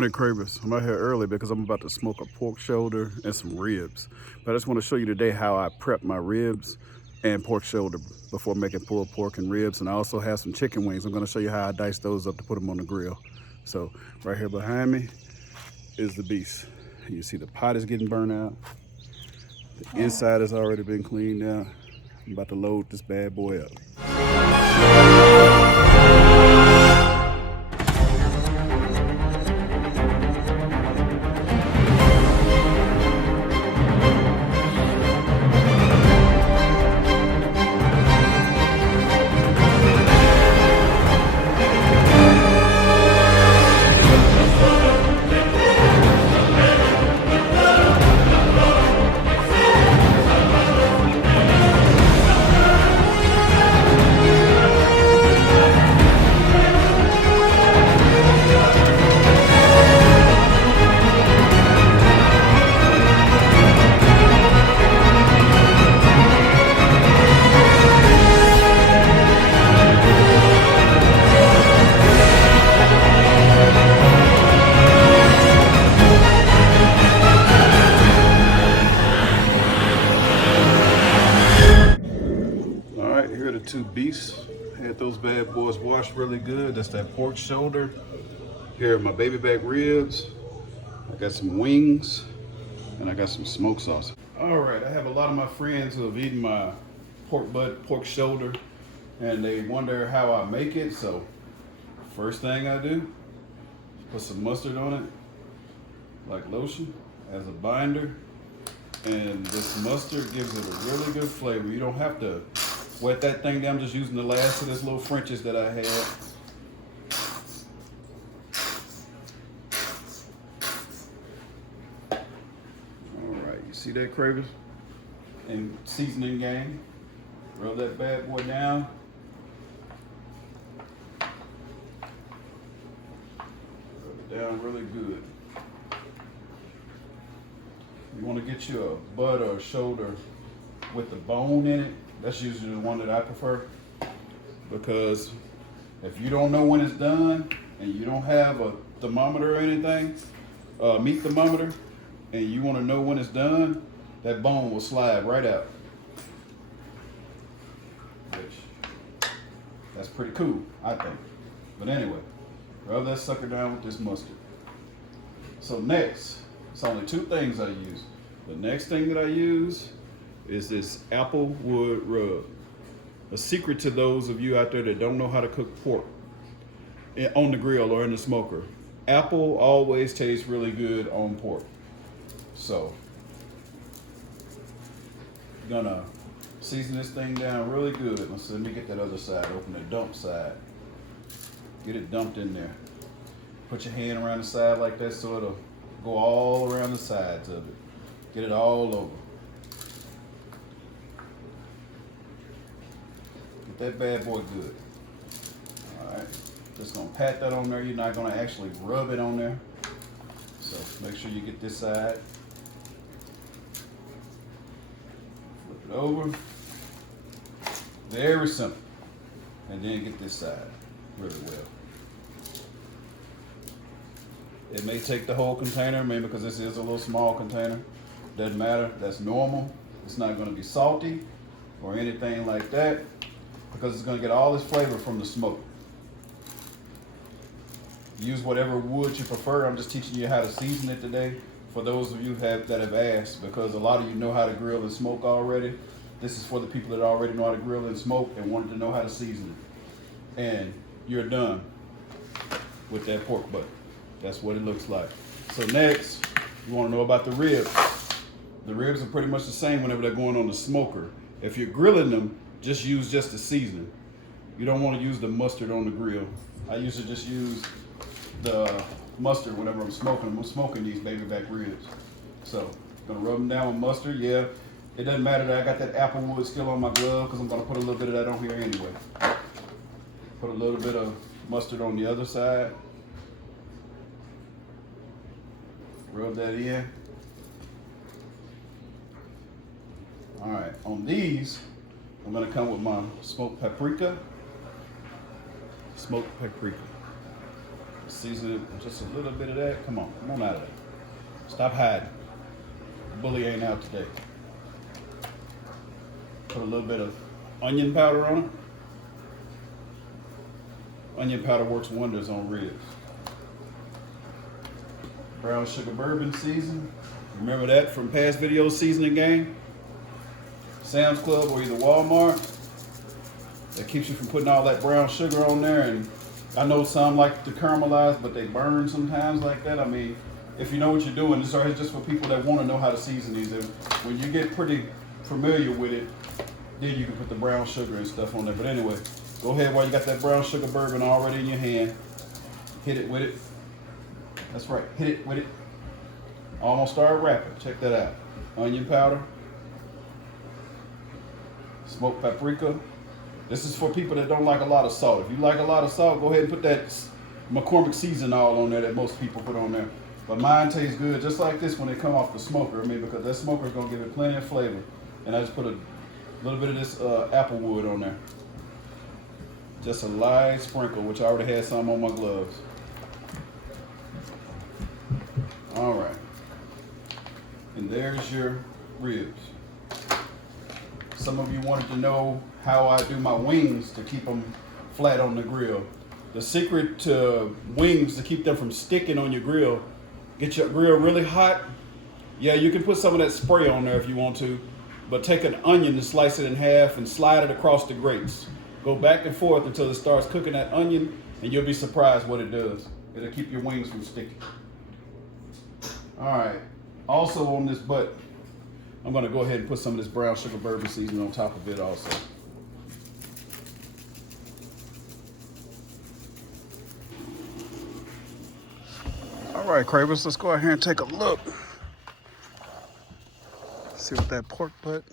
Morning, Cravers. I'm out here early because I'm about to smoke a pork shoulder and some ribs. But I just want to show you today how I prep my ribs and pork shoulder before making pulled pork and ribs. And I also have some chicken wings. I'm going to show you how I dice those up to put them on the grill. So right here behind me is the beast. You see the pot is getting burnt out. The inside has already been cleaned out. I'm about to load this bad boy up. Here are the two beasts. Had those bad boys washed really good. That's that pork shoulder. Here are my baby back ribs. I got some wings and I got some smoked sauce. All right, I have a lot of my friends who have eaten my pork butt, pork shoulder, and they wonder how I make it. So first thing I do, put some mustard on it, like lotion, as a binder. And this mustard gives it a really good flavor. You don't have to wet that thing down. I'm just using the last of this little French's that I had. All right, you see that, Cravers? And seasoning gang. Rub that bad boy down. Rub it down really good. You want to get you a butt or a shoulder with the bone in it. That's usually the one that I prefer, because if you don't know when it's done and you don't have a thermometer or anything, meat thermometer, and you want to know when it's done, that bone will slide right out. Which, that's pretty cool, I think. But anyway, rub that sucker down with this mustard. So next, it's only two things I use. The next thing that I use is this applewood rub. A secret to those of you out there that don't know how to cook pork on the grill or in the smoker. Apple always tastes really good on pork. So, gonna season this thing down really good. Let me get that other side open, the dump side. Get it dumped in there. Put your hand around the side like that so it'll go all around the sides of it. Get it all over. Get that bad boy good. All right, just gonna pat that on there. You're not gonna actually rub it on there. So make sure you get this side. Flip it over. Very simple. And then get this side really well. It may take the whole container, maybe because this is a little small container. Doesn't matter, that's normal. It's not gonna be salty or anything like that, because it's gonna get all this flavor from the smoke. Use whatever wood you prefer. I'm just teaching you how to season it today for those of you that have asked, because a lot of you know how to grill and smoke already. This is for the people that already know how to grill and smoke and wanted to know how to season it. And you're done with that pork butt. That's what it looks like. So next, you wanna know about the ribs. The ribs are pretty much the same whenever they're going on the smoker. If you're grilling them, just use just the seasoning. You don't want to use the mustard on the grill. I usually just use the mustard whenever I'm smoking them. I'm smoking these baby back ribs. So, gonna rub them down with mustard. Yeah, it doesn't matter that I got that applewood still on my glove, because I'm gonna put a little bit of that on here anyway. Put a little bit of mustard on the other side. Rub that in. All right, on these, I'm gonna come with my smoked paprika. Season it with just a little bit of that. Come on out of there. Stop hiding. The bully ain't out today. Put a little bit of onion powder on it. Onion powder works wonders on ribs. Brown sugar bourbon season. Remember that from past videos, seasoning game? Sam's Club or either Walmart. That keeps you from putting all that brown sugar on there. And I know some like to caramelize, but they burn sometimes like that. I mean, if you know what you're doing, this is just for people that want to know how to season these. And when you get pretty familiar with it, then you can put the brown sugar and stuff on there. But anyway, go ahead while you got that brown sugar bourbon already in your hand. Hit it with it. That's right, hit it with it. Almost started wrapping. Check that out. Onion powder. Smoked paprika. This is for people that don't like a lot of salt. If you like a lot of salt, go ahead and put that McCormick season all on there that most people put on there. But mine tastes good just like this when they come off the smoker. I mean, because that smoker is going to give it plenty of flavor. And I just put a little bit of this applewood on there. Just a light sprinkle, which I already had some on my gloves. All right. And there's your ribs. Some of you wanted to know how I do my wings to keep them flat on the grill. The secret to wings to keep them from sticking on your grill, get your grill really hot. Yeah, you can put some of that spray on there if you want to, but take an onion and slice it in half and slide it across the grates. Go back and forth until it starts cooking that onion, and you'll be surprised what it does. It'll keep your wings from sticking. All right, also on this butt, I'm gonna go ahead and put some of this brown sugar bourbon seasoning on top of it also. All right, Cravers, let's go out here and take a look. See what that pork butt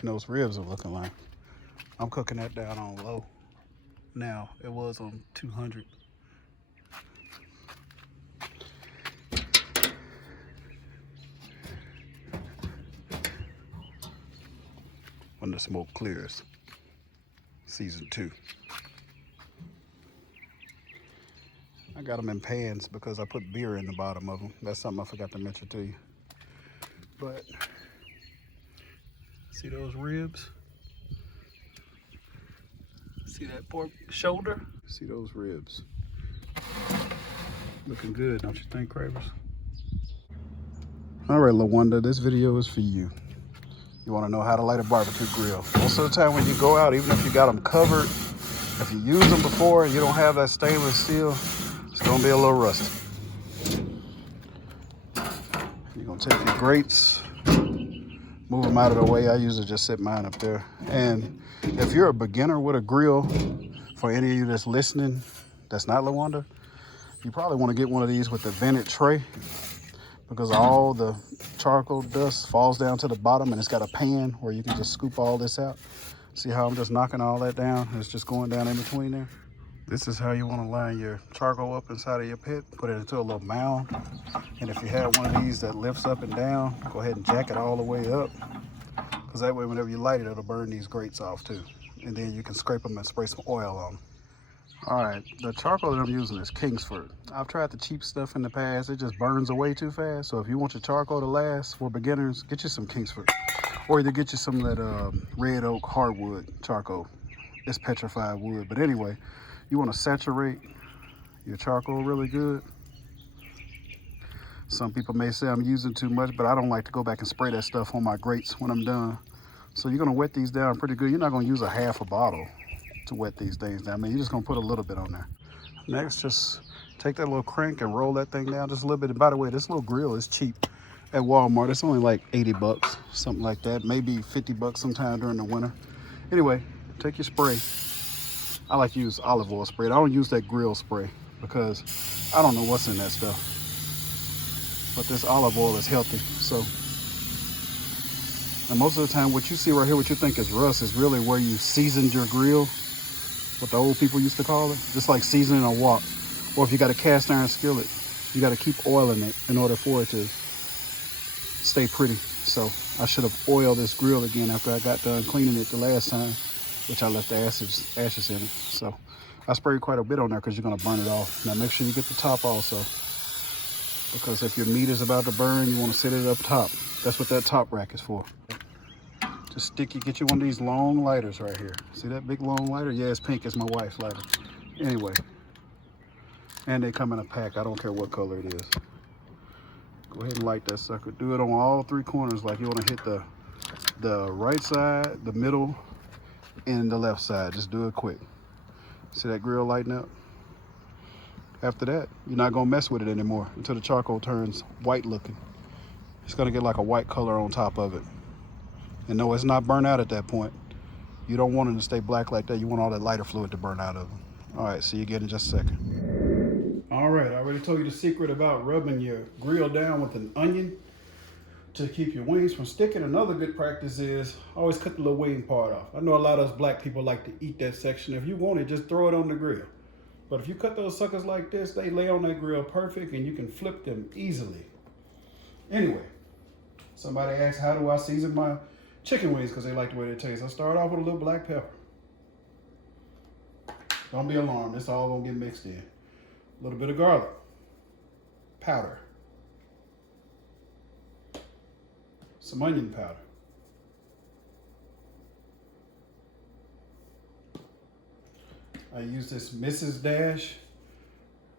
and those ribs are looking like. I'm cooking that down on low. Now, it was on 200. When the smoke clears. Season 2. I got them in pans because I put beer in the bottom of them. That's something I forgot to mention to you. But, see those ribs? See that pork shoulder? See those ribs? Looking good, don't you think, Cravers? All right, LaWanda, this video is for you. You want to know how to light a barbecue grill. Most of the time when you go out, even if you got them covered, if you used them before and you don't have that stainless steel, it's going to be a little rusty. You're going to take your grates, move them out of the way. I usually just set mine up there. And if you're a beginner with a grill, for any of you that's listening, that's not LaWanda, you probably want to get one of these with the vented tray, because all the charcoal dust falls down to the bottom, and it's got a pan where you can just scoop all this out. See how I'm just knocking all that down? It's just going down in between there. This is how you want to line your charcoal up inside of your pit. Put it into a little mound. And if you have one of these that lifts up and down, go ahead and jack it all the way up. Because that way, whenever you light it, it'll burn these grates off too. And then you can scrape them and spray some oil on them. All right, the charcoal that I'm using is Kingsford. I've tried the cheap stuff in the past. It just burns away too fast. So if you want your charcoal to last for beginners, get you some Kingsford. Or either get you some of that red oak hardwood charcoal. It's petrified wood. But anyway, you want to saturate your charcoal really good. Some people may say I'm using too much, but I don't like to go back and spray that stuff on my grates when I'm done. So you're going to wet these down pretty good. You're not going to use a half a bottle to wet these things down. I mean, you're just gonna put a little bit on there. Next, just take that little crank and roll that thing down just a little bit. And by the way, this little grill is cheap at Walmart. It's only like 80 bucks, something like that. Maybe 50 bucks sometime during the winter. Anyway, take your spray. I like to use olive oil spray. I don't use that grill spray because I don't know what's in that stuff. But this olive oil is healthy, so. And most of the time, what you see right here, what you think is rust, is really where you seasoned your grill. What the old people used to call it, just like seasoning a wok. Or if you got a cast iron skillet, you got to keep oiling it in order for it to stay pretty. So I should have oiled this grill again after I got done cleaning it the last time, which I left the ashes in it. So I sprayed quite a bit on there because you're gonna burn it off. Now make sure you get the top also, because if your meat is about to burn, you want to set it up top. That's what that top rack is for. Just get you one of these long lighters right here. See that big long lighter? Yeah, it's pink. It's my wife's lighter. Anyway, and they come in a pack. I don't care what color it is. Go ahead and light that sucker. Do it on all 3 corners, like you want to hit the right side, the middle, and the left side. Just do it quick. See that grill lighting up? After that, you're not gonna mess with it anymore until the charcoal turns white looking. It's gonna get like a white color on top of it. And no, it's not burnt out at that point. You don't want it to stay black like that. You want all that lighter fluid to burn out of them. All right, see you again in just a second. All right, I already told you the secret about rubbing your grill down with an onion to keep your wings from sticking. Another good practice is always cut the little wing part off. I know a lot of us black people like to eat that section. If you want it, just throw it on the grill. But if you cut those suckers like this, they lay on that grill perfect and you can flip them easily. Anyway, somebody asked, how do I season my chicken wings? Because they like the way they taste. I start off with a little black pepper. Don't be alarmed, it's all gonna get mixed in. A little bit of garlic powder. Some onion powder. I use this Mrs. Dash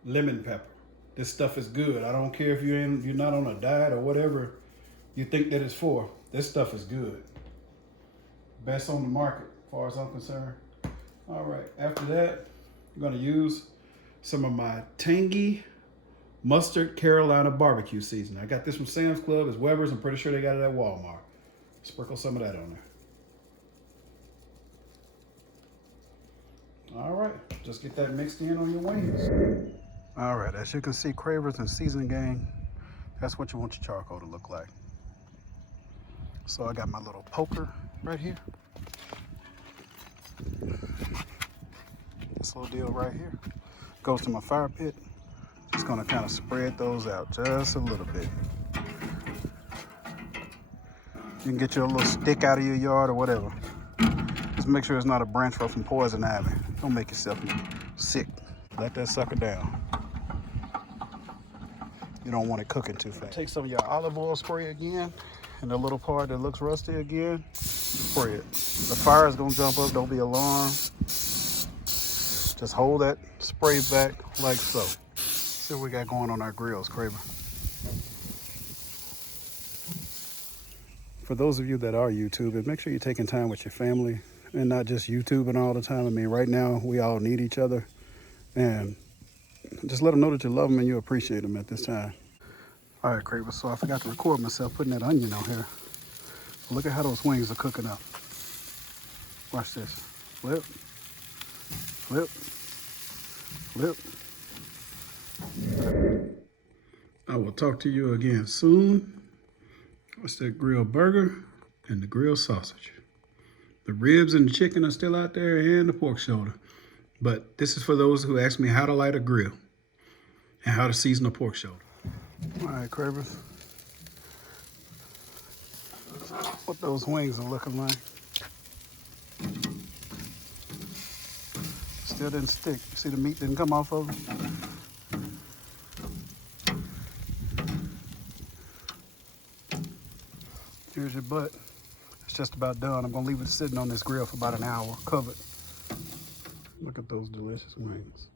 lemon pepper. This stuff is good. I don't care if you're not on a diet or whatever you think that it's for. This stuff is good. Best on the market, as far as I'm concerned. All right, after that, I'm gonna use some of my tangy mustard Carolina barbecue seasoning. I got this from Sam's Club, it's Weber's. I'm pretty sure they got it at Walmart. Sprinkle some of that on there. All right, just get that mixed in on your wings. All right, as you can see, Cravers and Seasoning Gang, that's what you want your charcoal to look like. So I got my little poker right here. This little deal right here goes to my fire pit. It's gonna kind of spread those out just a little bit. You can get your little stick out of your yard or whatever. Just make sure it's not a branch from some poison ivy. Don't make yourself sick. Let that sucker down. You don't want it cooking too fast. Take some of your olive oil, spray again, and the little part that looks rusty again, spray it. The fire is gonna jump up, don't be alarmed. Just hold that spray back like so. See what we got going on our grills, Craver. For those of you that are YouTubing, make sure you're taking time with your family and not just YouTubing all the time. I mean, right now, we all need each other. And just let them know that you love them and you appreciate them at this time. All right, Craver, so I forgot to record myself putting that onion on here. Look at how those wings are cooking up. Watch this. Flip, flip, flip. I will talk to you again soon. What's that grilled burger and the grilled sausage? The ribs and the chicken are still out there and the pork shoulder. But this is for those who ask me how to light a grill and how to season a pork shoulder. All right, Cravers. What those wings are looking like. Still didn't stick. You see the meat didn't come off of them? Here's your butt. It's just about done. I'm gonna leave it sitting on this grill for about an hour, covered. Look at those delicious wings.